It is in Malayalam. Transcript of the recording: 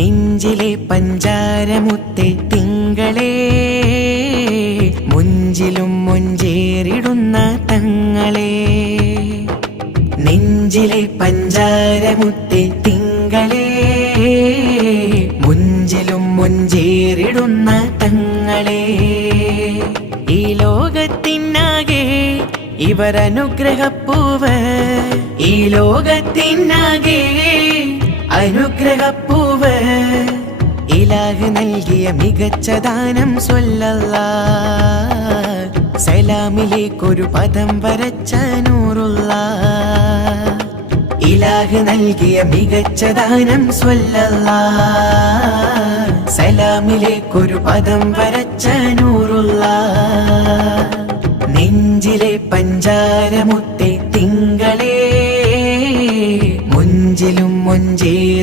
നെഞ്ചിലെ പഞ്ചാരമുത്തെ തിങ്കളേ, മുഞ്ചിലും മുഞ്ചേറിടുന്ന തങ്ങളെ. നെഞ്ചിലെ പഞ്ചാരമുത്തെ തിങ്കളേ, മുഞ്ചിലും മുഞ്ചേറിടുന്ന തങ്ങളെ. ഈ ലോകത്തിനാകെ ഇവരനുഗ്രഹപ്പൂവ്, ഈ ലോകത്തിനാകെ അനുഗ്രഹപ്പൂവ്. ഇലാഹ് നൽകിയ മികച്ച ദാനം സ്വല്ലല്ലാഹ്, സലാമിലേക്കൊരു പദം വരച്ച നൂറുല്ലാഹ്. ഇലാഹ് നൽകിയ മികച്ച ദാനം സ്വല്ലല്ലാഹ്, സലാമിലേക്കൊരു പദം വരച്ച നൂറുല്ലാഹ്. നെഞ്ചിലെ പഞ്ചാരമുത്തെ തിങ്കളേ, മുഞ്ചിലും മുഞ്ചേ